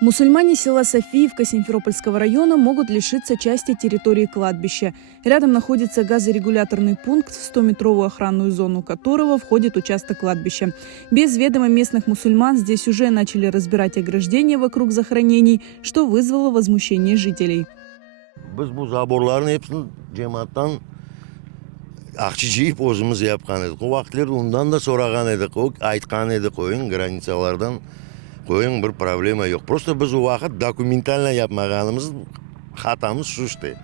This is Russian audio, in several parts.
Мусульмане села Софиевка Симферопольского района могут лишиться части территории кладбища. Рядом находится газорегуляторный пункт, в 100-метровую охранную зону которого входит участок кладбища. Без ведома местных мусульман здесь уже начали разбирать ограждения вокруг захоронений, что вызвало возмущение жителей. Biz bu zaborların hepsini cemaattan akçı jiyip o'zimiz yapgan edik. O vaqtlarda undan da so'ragan edik, aytgan edik, qo'ying granitsalardan qo'ying, bir problema yo'q. Просто biz u vaqt dokumentalno yapmaganimiz xatamiz shu işte.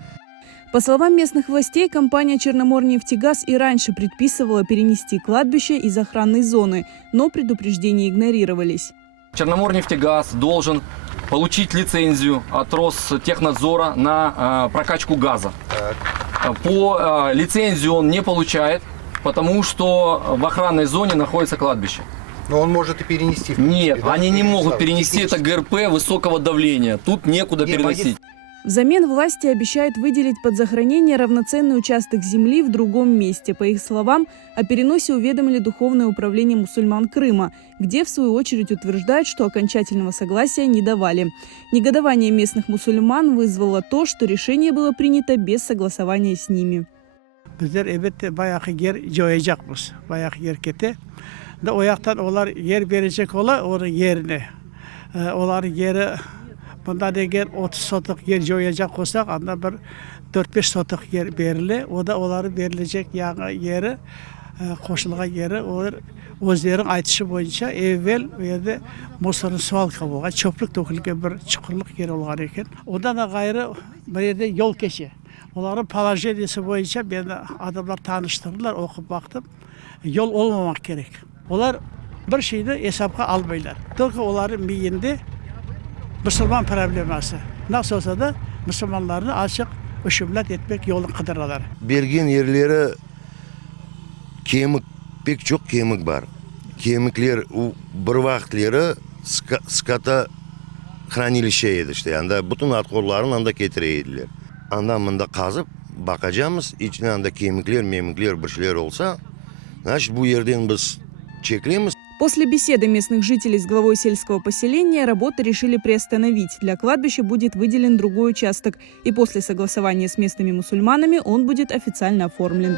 По словам местных властей, компания «Черноморнефтегаз» и раньше предписывала перенести кладбище из охранной зоны, но предупреждения игнорировались. Черноморнефтегаз должен получить лицензию от Ростехнадзора на прокачку газа. По лицензию он не получает, потому что в охранной зоне находится кладбище. Но он может и перенести. Нет, да? они не могут перенести, это ГРП высокого давления. Тут некуда переносить. Взамен власти обещают выделить под захоронение равноценный участок земли в другом месте. По их словам, о переносе уведомили Духовное управление мусульман Крыма, где в свою очередь утверждают, что окончательного согласия не давали. Негодование местных мусульман вызвало то, что решение было принято без согласования с ними. Bundan eğer 30 sotuk yer joyacak olsak, anda bir 4-5 sotuk yer berili. O da onları verilecek yeri, koşulga yeri, özlerin aytışı boyunca evvel yerde Mostar'ın sual kabuğa, çöplük dökülge bir çukurluk yeri olgan eken. Ondan da gayrı bir yerde yol keçi. Onların palajedisi boyunca ben adamlar tanıştırdılar, okup baktım. Yol olmamak gerek. Onlar bir şeyde hesapka almaylar. Tıpkı onların miyinde Müslüman probleması. Nasıl olsa da Müslümanlarını açık üşümlet etmek yolun kıdırırlar. Bergen yerlere kemik, pek çok kemik var. Kemikler bir vaqtları skata hranilişe edi işte. Yani bütün atkolların anda getireydiler. Andan bunda kazıp bakacağımız içine anda kemikler, bir şeyler olsa, значит, bu yerden biz çeklemiz. После беседы местных жителей с главой сельского поселения работы решили приостановить. Для кладбища будет выделен другой участок, и после согласования с местными мусульманами он будет официально оформлен.